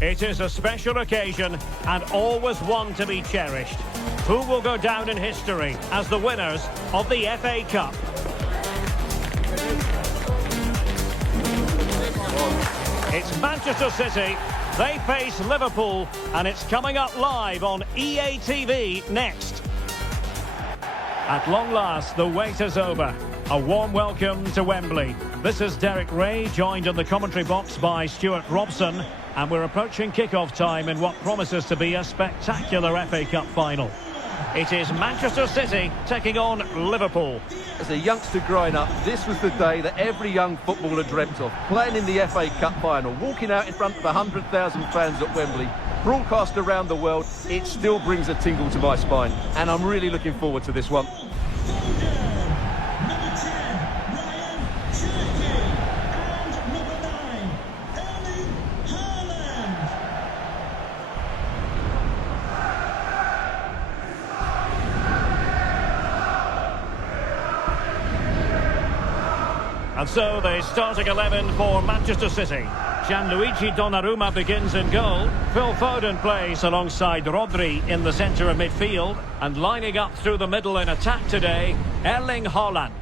It is a special occasion and always one to be cherished. Who will go down in history as the winners of the FA Cup? It's Manchester City. They face Liverpool, and it's coming up live on EA TV next. At long last, the wait is over. A warm welcome to Wembley. This is Derek Ray, joined in the commentary box by Stuart Robson, and we're approaching kick-off time in what promises to be a spectacular FA Cup final. It is Manchester City taking on Liverpool. As a youngster growing up, this was the day that every young footballer dreamt of. Playing in the FA Cup final, walking out in front of 100,000 fans at Wembley, broadcast around the world, it still brings a tingle to my spine. And I'm really looking forward to this one. And so the starting 11 for Manchester City. Gianluigi Donnarumma begins in goal. Phil Foden plays alongside Rodri in the centre of midfield. And lining up through the middle in attack today, Erling Haaland.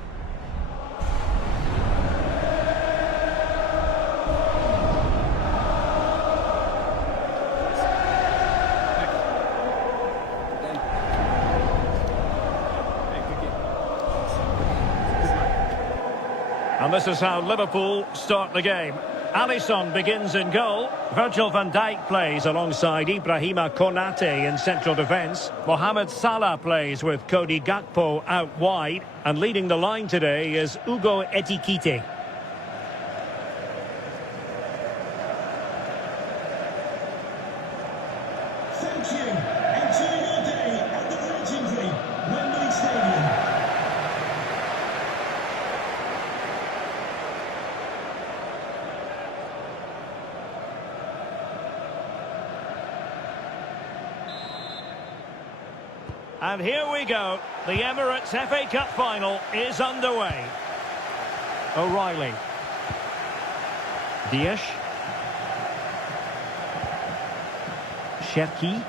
And this is how Liverpool start the game. Alisson begins in goal. Virgil van Dijk plays alongside Ibrahima Konate in central defence. Mohamed Salah plays with Cody Gakpo out wide. And leading the line today is Hugo Etikite. Thank you. Enjoy your day at the legendary Wembley Stadium. And here we go. The Emirates FA Cup final is underway. O'Reilly. Dias. Cherki.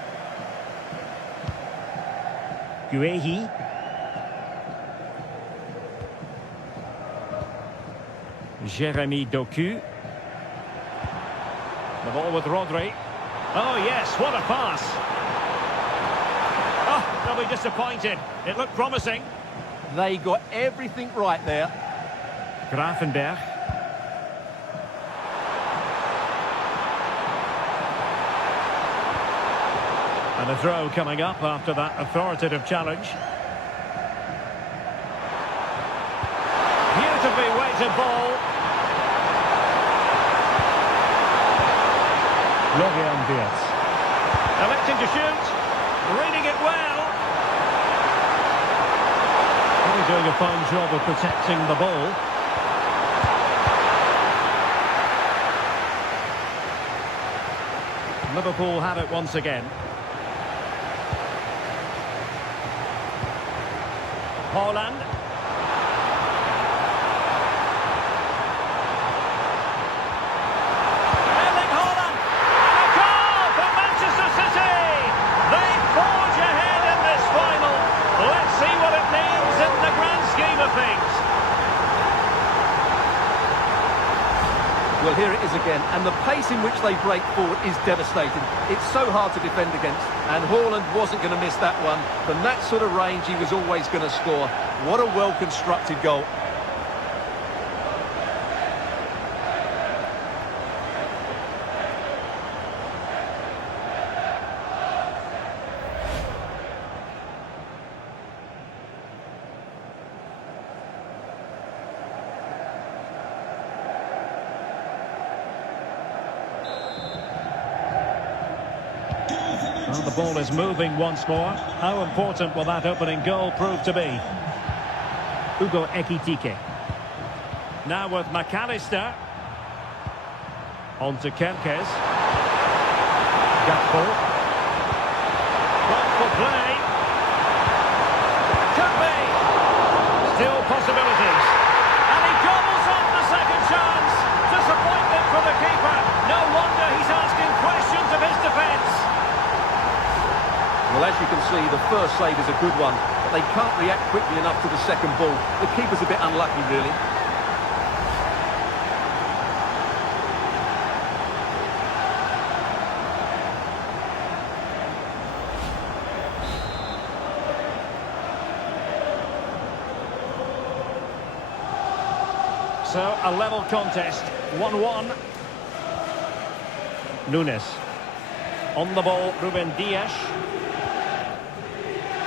Guehi. Jeremy Doku. The ball with Rodri. Oh yes, what a pass. Oh, they'll be disappointed. It looked promising. They got everything right there. Gravenberch. And a throw coming up after that authoritative challenge. Beautifully weighted ball. Gravenberch. Electing to shoot. Reading it well. Really doing a fine job of protecting the ball. Liverpool have it once again. Haaland. Erling Haaland. And a goal for Manchester City. They forge ahead in this final. Let's see what it means in the grand scheme of things. Well, here it is again, and the pace in which they break forward is devastating. It's so hard to defend against, and Haaland wasn't going to miss that one. From that sort of range, he was always going to score. What a well-constructed goal. Well, the ball is moving once more. How important will that opening goal prove to be? Hugo Ektike. Now with McAllister. On to Kempkes. Gakpo. Thoughtful play. Could be. Still possibilities. And he gobbles up the second chance. Disappointment for the keeper. No wonder he's asking questions see, the first save is a good one, but they can't react quickly enough to the second ball. The keeper's a bit unlucky, really. So, a level contest, 1-1. Nunes. On the ball, Ruben Dias.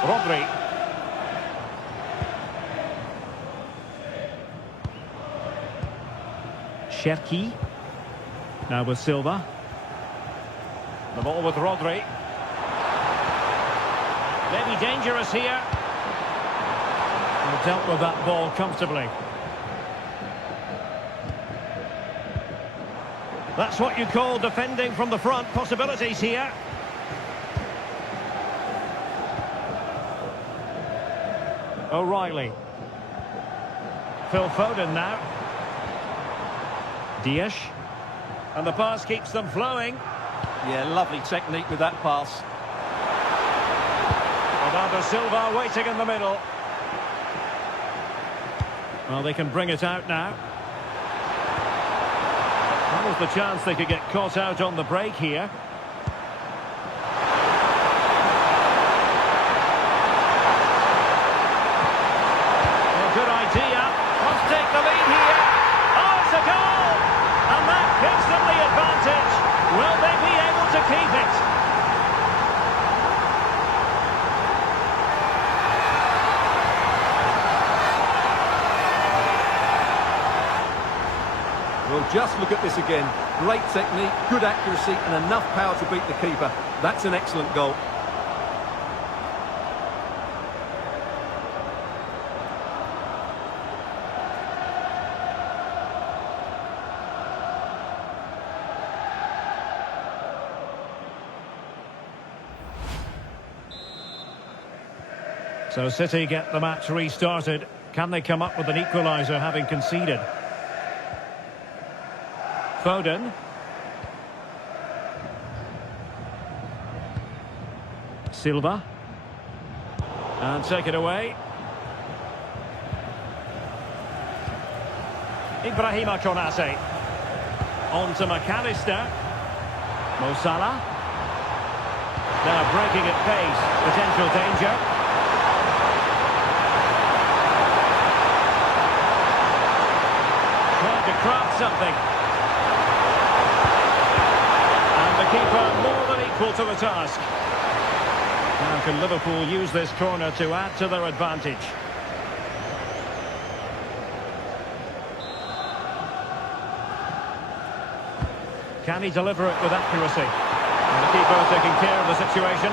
Rodri. Cherki. Now with Silva. The ball with Rodri. Maybe dangerous here. And dealt with that ball comfortably. That's what you call defending from the front. Possibilities here. O'Reilly. Phil Foden now. Dias. And the pass keeps them flowing. Yeah, lovely technique with that pass. Bernardo Silva waiting in the middle. Well, they can bring it out now. That was the chance they could get caught out on the break here. A good idea. Let's take the lead here. Oh, it's a goal! And that gives them the advantage. Will they be able to keep it? Well, just look at this again. Great technique, good accuracy, and enough power to beat the keeper. That's an excellent goal. So City get the match restarted. Can they come up with an equaliser having conceded? Foden. Silva. And take it away. Ibrahima Konate. On to McAllister. Mo Salah. Now breaking at pace. Potential danger. Trying to craft something. The keeper more than equal to the task. Now can Liverpool use this corner to add to their advantage? Can he deliver it with accuracy? And the keeper taking care of the situation.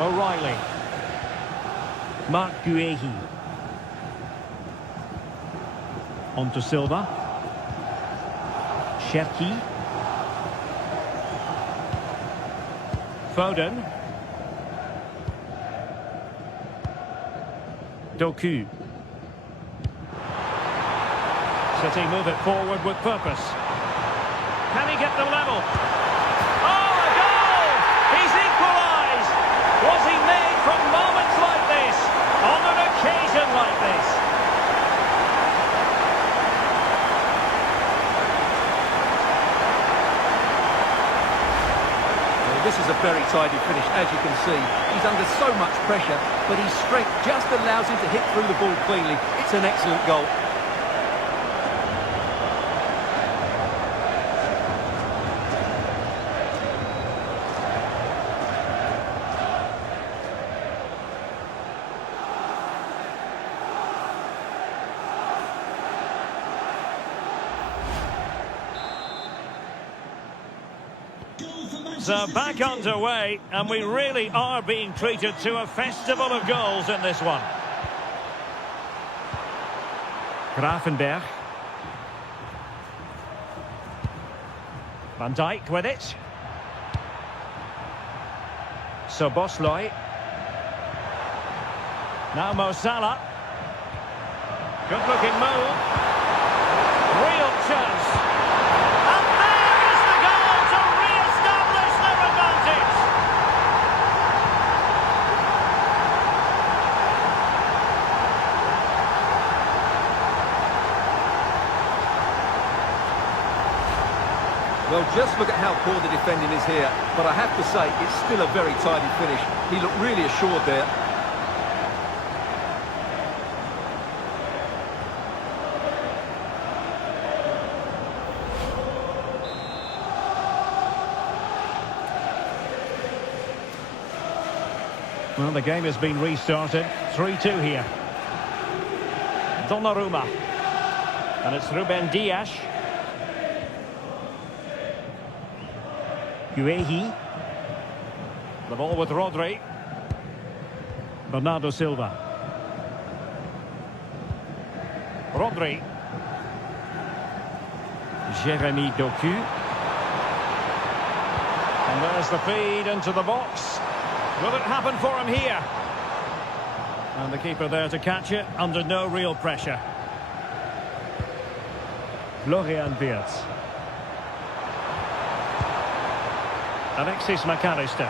O'Reilly. Mark Guehi. On to Silva. Cherki. Foden. Doku. City move it forward with purpose. Can he get the level? Oh, a goal! He's equalised! Was he made from moments like this? On an occasion like this? This is a very tidy finish, as you can see. He's under so much pressure, but his strength just allows him to hit through the ball cleanly. It's an excellent goal. So back underway, and we really are being treated to a festival of goals in this one. Gravenberch. Van Dijk with it. Szoboszlai. Now Mo Salah. Good looking move. Real chance. Well, just look at how poor the defending is here. But I have to say, it's still a very tidy finish. He looked really assured there. Well, the game has been restarted. 3-2 here. Donnarumma. And it's Ruben Dias. Guehi. The ball with Rodri. Bernardo Silva. Rodri. Jeremy Doku. And there's the feed into the box. Will it happen for him here? And the keeper there to catch it under no real pressure. Florian Wirtz. Alexis McAllister.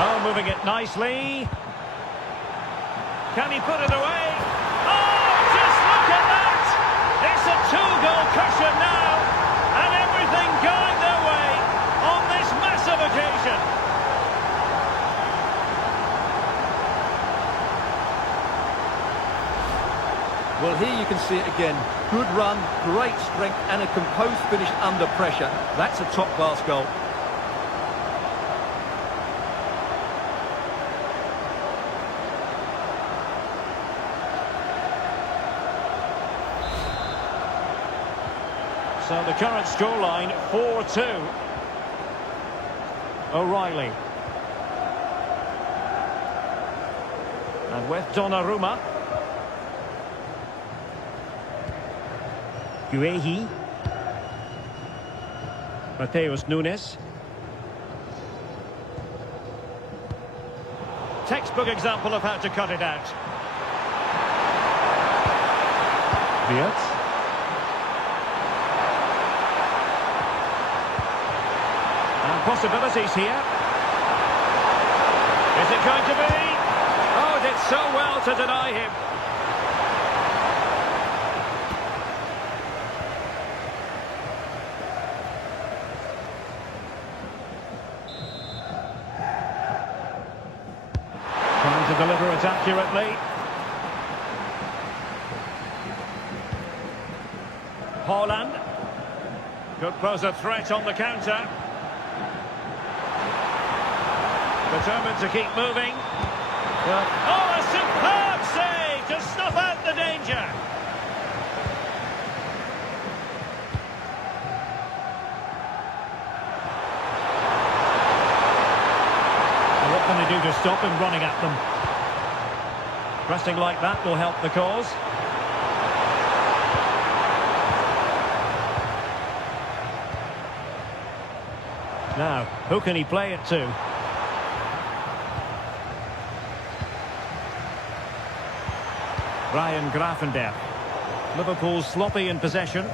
Oh, moving it nicely. Can he put it away? Oh, just look at that! It's a two-goal cushion now, and everything going their way on this massive occasion. Well, here you can see it again. Good run, great strength, and a composed finish under pressure. That's a top-class goal. So the current scoreline, 4-2. O'Reilly. And with Donnarumma. Guehi. Mateus Nunes. Textbook example of how to cut it out. Wirtz. And possibilities here. Is it going to be? Oh, did so well to deny him. Trying to deliver it accurately. Haaland. Could pose a threat on the counter. Determined to keep moving. Oh, a superb save to snuff out the danger. And what can they do to stop him running at them? Pressing like that will help the cause. Now, who can he play it to? Gravenberch. Liverpool sloppy in possession.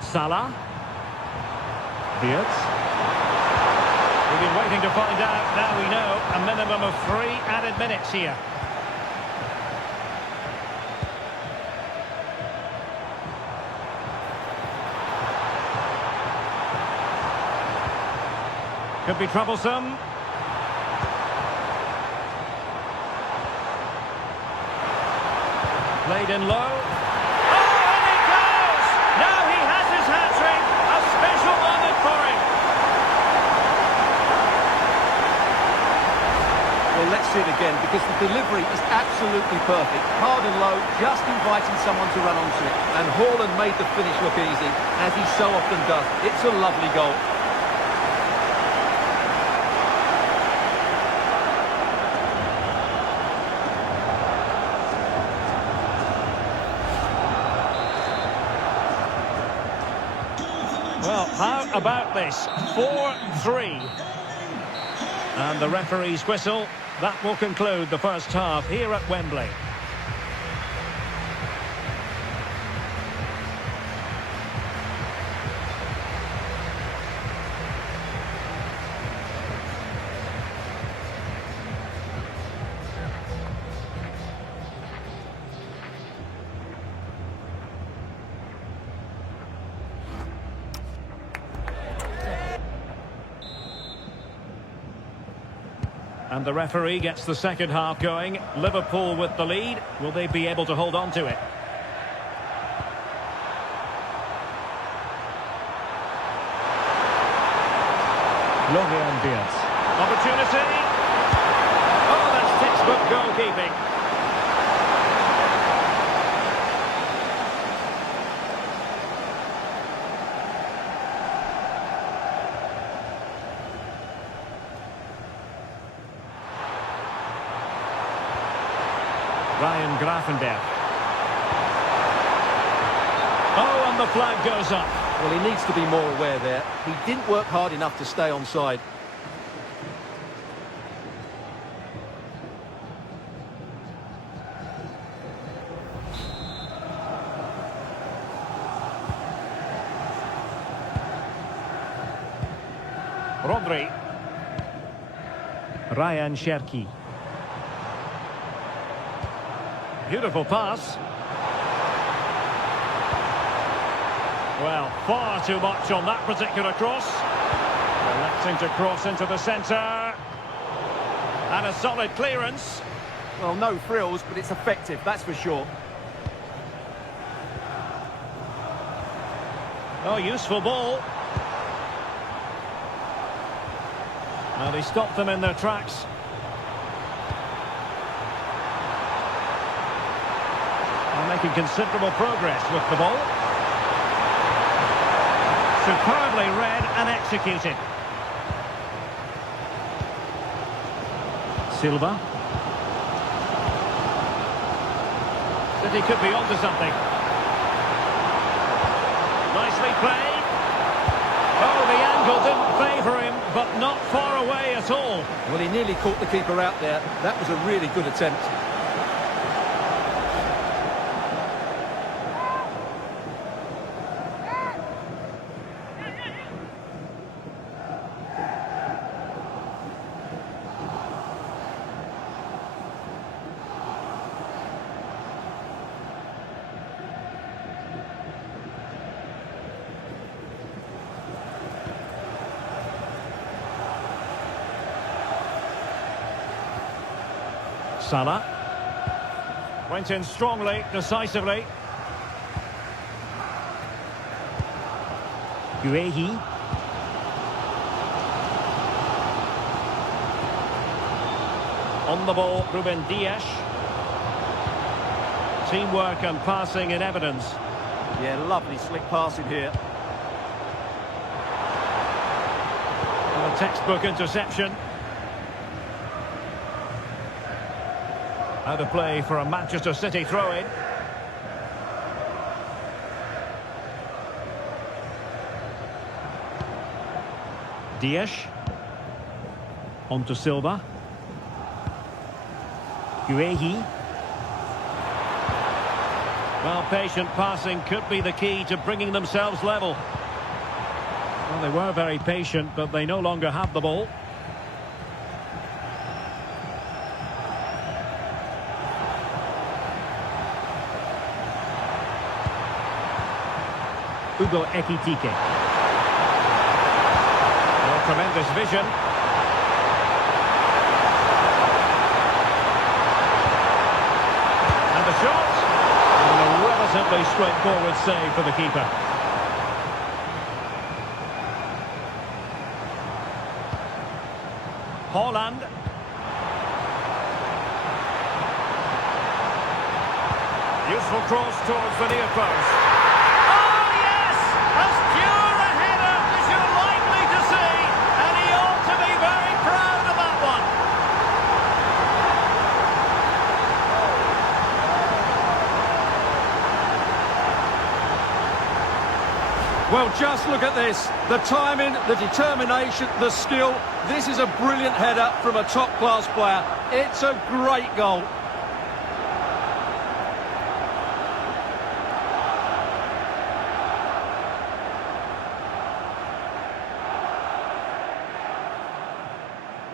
Salah. Wirtz. We've been waiting to find out. Now we know a minimum of 3 added minutes here. Could be troublesome. Played in low. Oh, and it goes! Now he has his hat-trick. A special moment for him. Well, let's see it again, because the delivery is absolutely perfect. Hard and low, just inviting someone to run onto it. And Haaland made the finish look easy, as he so often does. It's a lovely goal. Well, how about this? 4-3. And the referee's whistle. That will conclude the first half here at Wembley. And the referee gets the second half going. Liverpool with the lead. Will they be able to hold on to it? Gravenberch. Opportunity. Oh, that's textbook goalkeeping. Gravenberch. Oh, and the flag goes up. Well, he needs to be more aware there. He didn't work hard enough to stay onside. Rodri. Ryan Cherki. Beautiful pass. Well, far too much on that particular cross. Electing to cross into the centre. And a solid clearance. Well, no frills, but it's effective, that's for sure. Oh, useful ball. Well, he stopped them in their tracks. They're making considerable progress with the ball. Superbly read and executed. Silva. City could be onto something. Nicely played. Oh, the angle didn't favour him, but not far away at all. Well, he nearly caught the keeper out there. That was a really good attempt. Salah. Went in strongly, decisively. Guehi. On the ball, Ruben Dias. Teamwork and passing in evidence. Yeah, lovely slick passing here. And a textbook interception. Out of play for a Manchester City throw-in. Dias. On to Silva. Guehi. Well, patient passing could be the key to bringing themselves level. Well, they were very patient, but they no longer have the ball. Ektike. Well, tremendous vision. And the shot. And a relatively straightforward save for the keeper. Haaland. Useful cross towards the near post. As pure a header as you're likely to see, and he ought to be very proud of that one. Well, just look at this. The timing, the determination, the skill. This is a brilliant header from a top-class player. It's a great goal.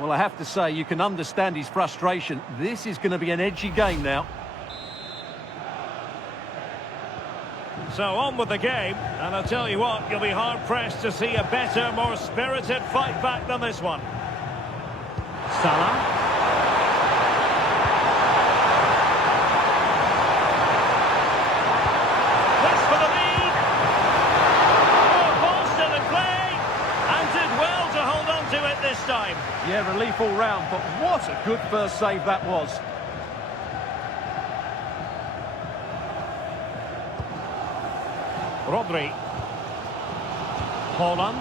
Well, I have to say, you can understand his frustration. This is going to be an edgy game now. So on with the game, and I'll tell you what, you'll be hard-pressed to see a better, more spirited fight back than this one. Salah. time. Yeah, relief all round, but what a good first save that was. Rodri. Haaland.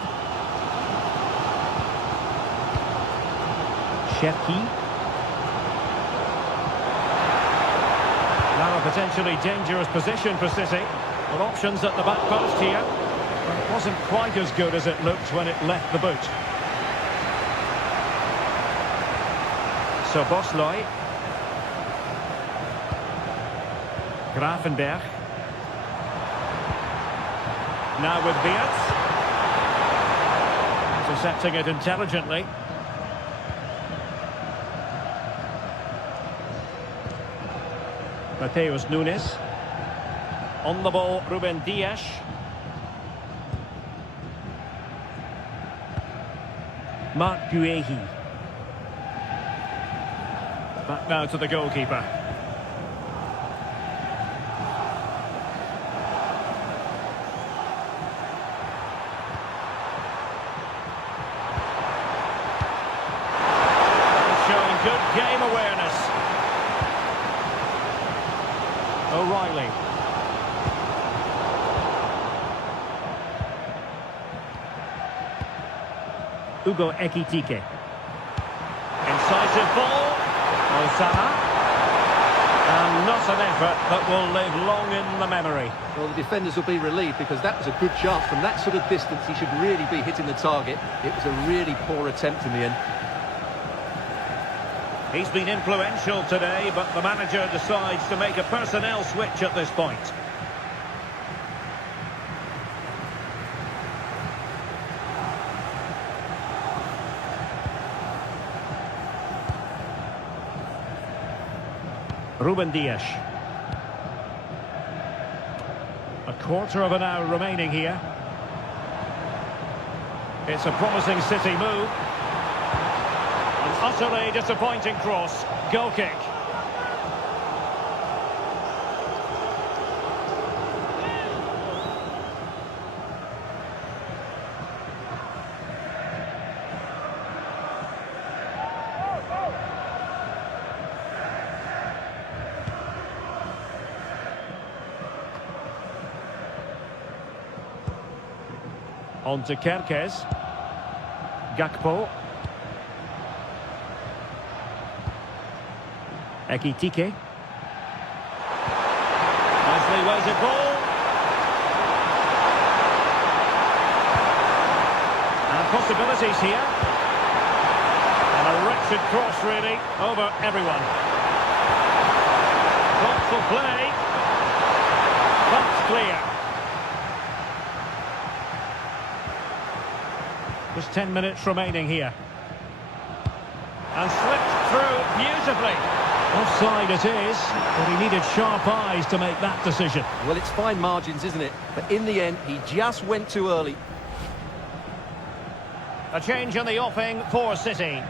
Ektike. Now a potentially dangerous position for City. With options at the back post here. But it wasn't quite as good as it looked when it left the boot. So Bosley. Gravenberch. Now with Beats. Intercepting it intelligently. Mateus Nunes. On the ball, Ruben Dias. Mark Guehi. Back now to the goalkeeper. Showing good game awareness. O'Reilly. Ektike. Incisive ball. Osama. And not an effort that will live long in the memory. Well, the defenders will be relieved because that was a good chance. From that sort of distance, he should really be hitting the target. It was a really poor attempt in the end. He's been influential today, but the manager decides to make a personnel switch at this point. Ruben Dias. A quarter of an hour remaining here. It's a promising City move. An utterly disappointing cross. Goal kick. On to Kerkez. Gakpo. Ektike. Nicely weighted ball. And possibilities here. And a wretched cross, really, over everyone. Thoughtful play. But clear. There's 10 minutes remaining here. And slipped through beautifully. Offside it is, but he needed sharp eyes to make that decision. Well, it's fine margins, isn't it? But in the end, he just went too early. A change in the offing for City.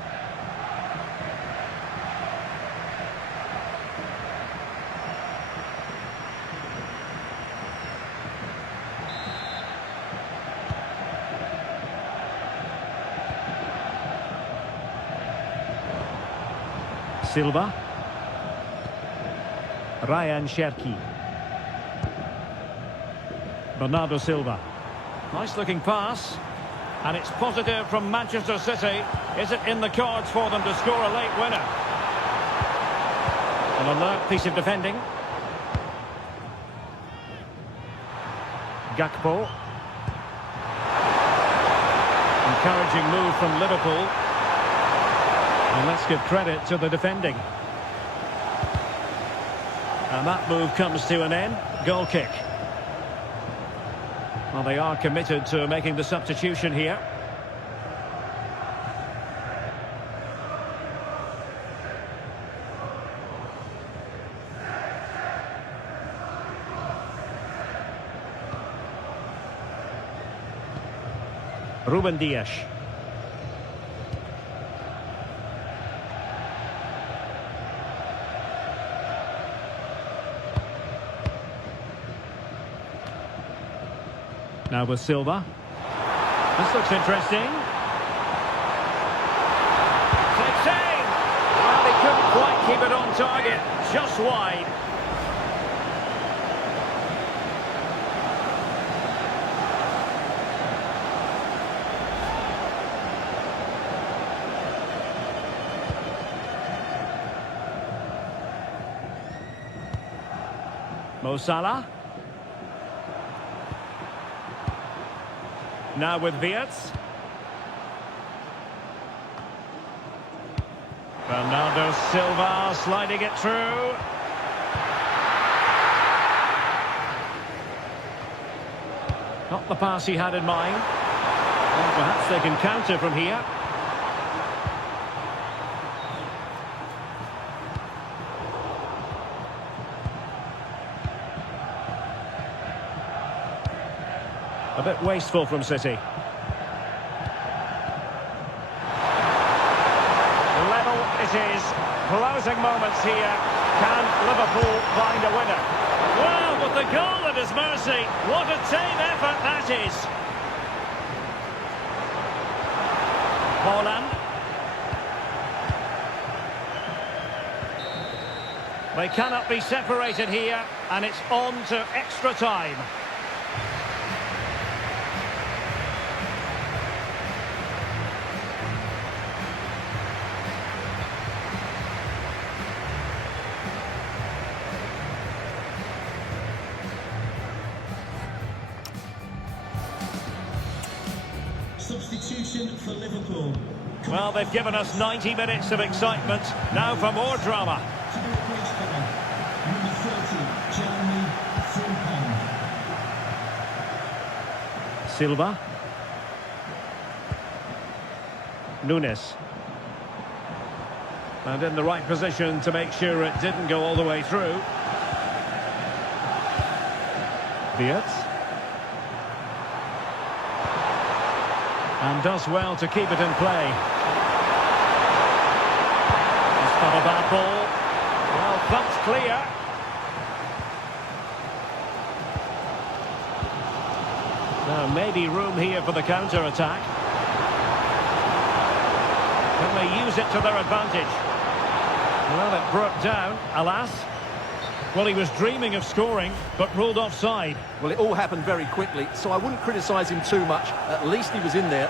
Silva. Ryan Cherki. Bernardo Silva. Nice looking pass. And it's positive from Manchester City. Is it in the cards for them to score a late winner? An alert piece of defending. Gakpo. Encouraging move from Liverpool. And let's give credit to the defending. And that move comes to an end. Goal kick. Well, they are committed to making the substitution here. Ruben Dias. Now with Silva. This looks interesting. keep it on target, just wide. Mo Salah. Now with Wirtz. Bernardo Silva sliding it through. Not the pass he had in mind. Well, perhaps they can counter from here. A bit wasteful from City. Level it is. Closing moments here. Can Liverpool find a winner? Well, with the goal at his mercy, what a team effort that is. Haaland. They cannot be separated here, and it's on to extra time. Substitution for Liverpool. Well, they've given us 90 minutes of excitement. Now for more drama. To be replaced by number 30, GAMİNG. Silva. Nunes. And in the right position to make sure it didn't go all the way through. Wirtz. And does well to keep it in play. It's not a bad ball. Well, thumped clear. Now maybe room here for the counter-attack. Can they use it to their advantage? Well, it broke down, alas. Well, he was dreaming of scoring, but ruled offside. Well, it all happened very quickly, so I wouldn't criticise him too much. At least he was in there.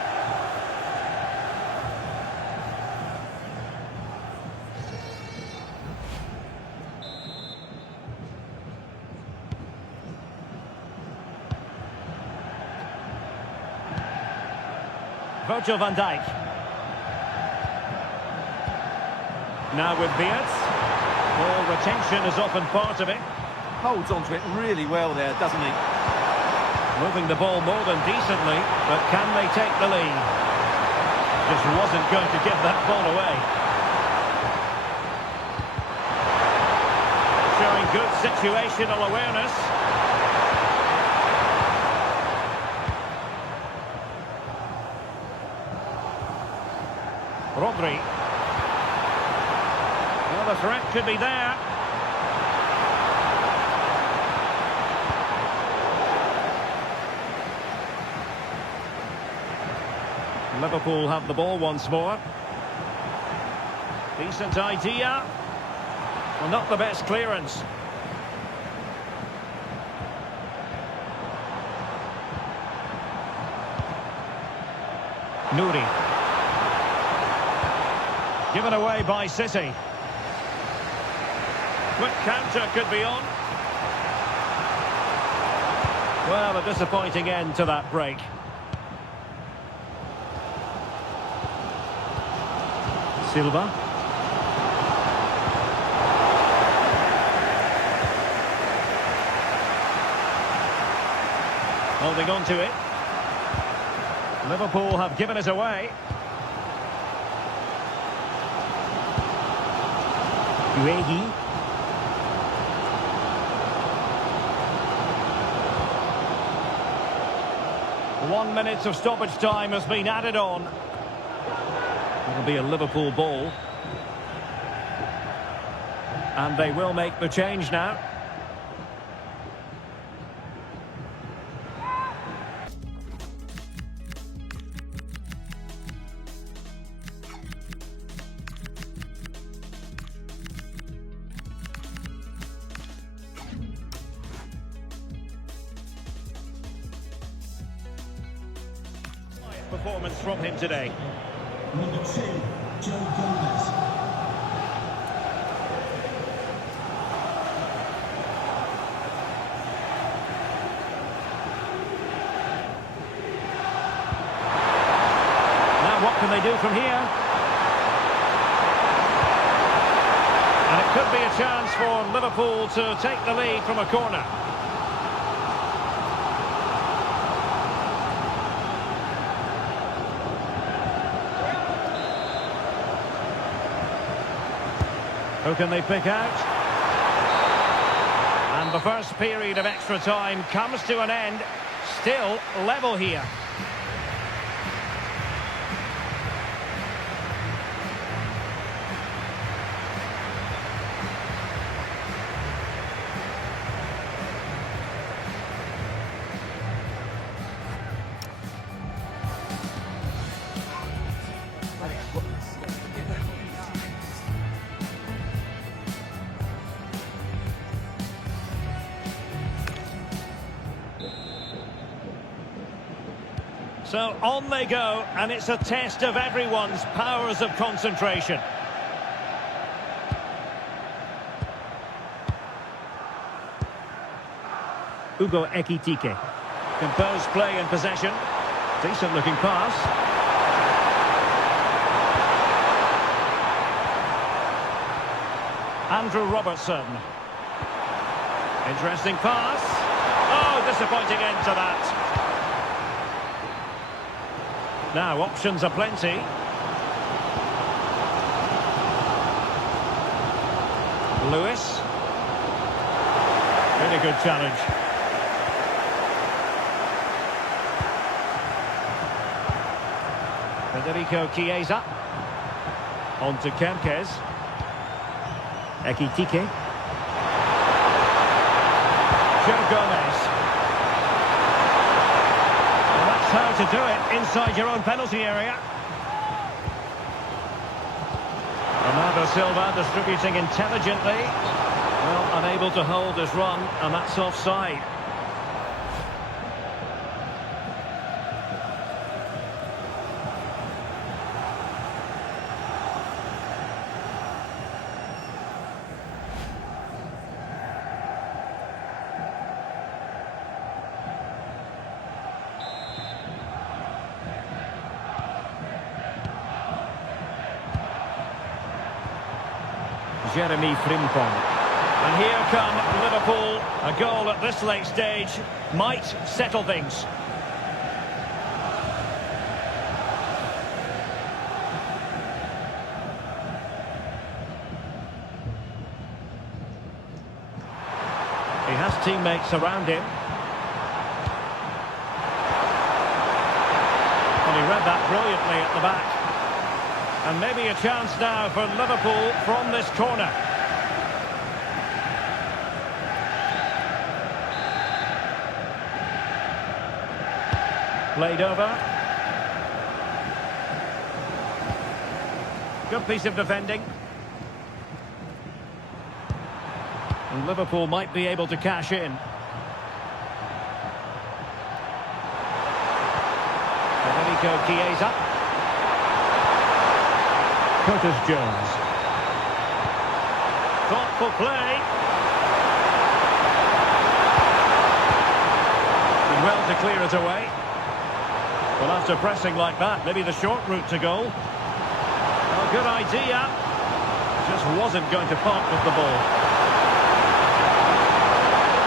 Virgil van Dijk. Now with Wirtz. Ball retention is often part of it. Holds onto it really well there, doesn't he? Moving the ball more than decently, but can they take the lead? Just wasn't going to give that ball away. Showing good situational awareness. Rodri. Well, the threat could be there. Liverpool have the ball once more. Decent idea. Well, not the best clearance. Nouri. Given away by City. Quick counter could be on. Well, a disappointing end to that break. Silva. Holding on to it. Liverpool have given it away. Uegi. 1 minute of stoppage time has been added on. It'll be a Liverpool ball. And they will make the change now. performance from him today. Number 2, Joe Gomez. What can they do from here? And it could be a chance for Liverpool to take the lead from a corner. Who can they pick out? And the first period of extra time comes to an end. Still level here. So on they go, and it's a test of everyone's powers of concentration. Ektike. Composed play in possession. Decent looking pass. Andrew Robertson. Interesting pass. Oh, disappointing end to that. Now, options are plenty. Lewis. Really good challenge. Federico Chiesa. On to Kempkes. Ektike. Joe Gomez. How to do it inside your own penalty area. Bernardo Silva distributing intelligently. Well, unable to hold his run, and that's offside. Jeremy Frimpong. And here come Liverpool. A goal at this late stage might settle things. He has teammates around him. And he read that brilliantly at the back. And maybe a chance now for Liverpool from this corner. Played over. Good piece of defending. And Liverpool might be able to cash in. Federico Chiesa. Curtis Jones. Thoughtful play. Did well to clear it away. Well, after pressing like that, maybe the short route to goal. Well, good idea. Just wasn't going to part with the ball.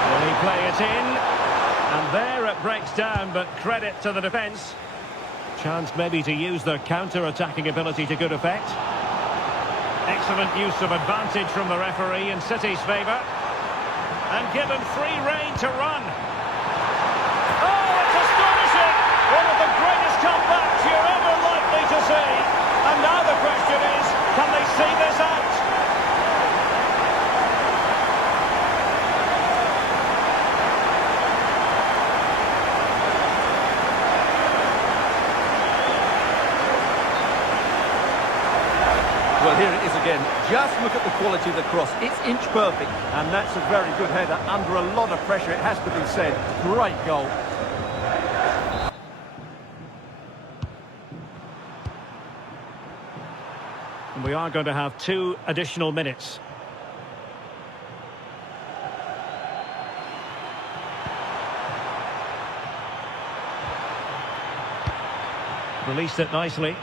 Will he play it in? And there it breaks down, but credit to the defence. Chance maybe to use their counter-attacking ability to good effect. Excellent use of advantage from the referee in City's favour. And given free rein to run. Oh, it's astonishing! One of the greatest comebacks you're ever likely to see. And now the question is, can they see this out? Well, here it is again. Just look at the quality of the cross. It's inch perfect, and that's a very good header under a lot of pressure, it has to be said. Great goal. And we are going to have 2 additional minutes. Released it nicely.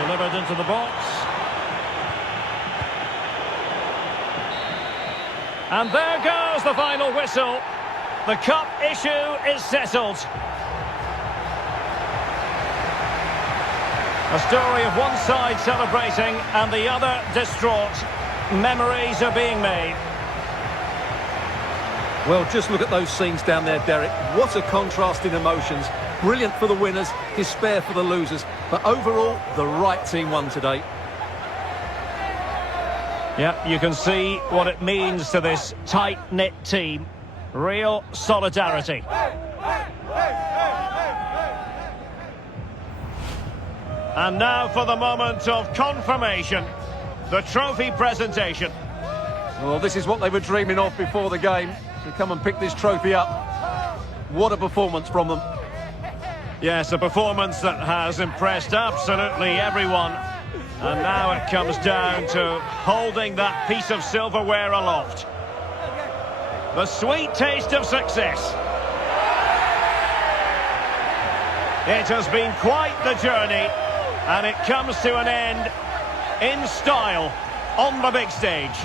Delivered into the box. And there goes the final whistle. The cup issue is settled. A story of one side celebrating and the other distraught. Memories are being made. Well, just look at those scenes down there, Derek. What a contrast in emotions. Brilliant for the winners, despair for the losers. But overall, the right team won today. Yep, you can see what it means to this tight-knit team. Real solidarity. And now for the moment of confirmation. The trophy presentation. Well, this is what they were dreaming of before the game. To come and pick this trophy up. What a performance from them. Yes, a performance that has impressed absolutely everyone. And now it comes down to holding that piece of silverware aloft. The sweet taste of success. It has been quite the journey, and it comes to an end in style on the big stage.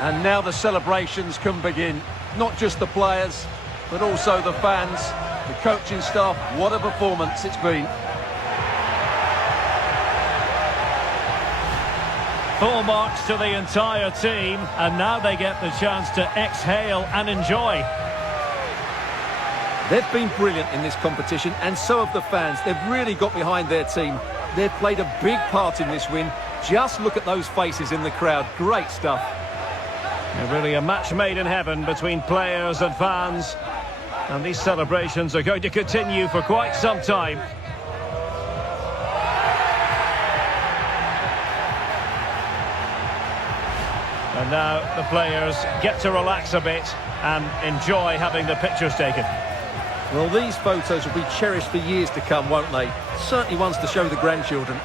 And now the celebrations can begin. Not just the players, but also the fans, the coaching staff. What a performance it's been. Full marks to the entire team, and now they get the chance to exhale and enjoy. They've been brilliant in this competition, and so have the fans. They've really got behind their team. They've played a big part in this win. Just look at those faces in the crowd. Great stuff. Really a match made in heaven between players and fans. And these celebrations are going to continue for quite some time. And now the players get to relax a bit and enjoy having the pictures taken. Well, these photos will be cherished for years to come, won't they? Certainly ones to show the grandchildren.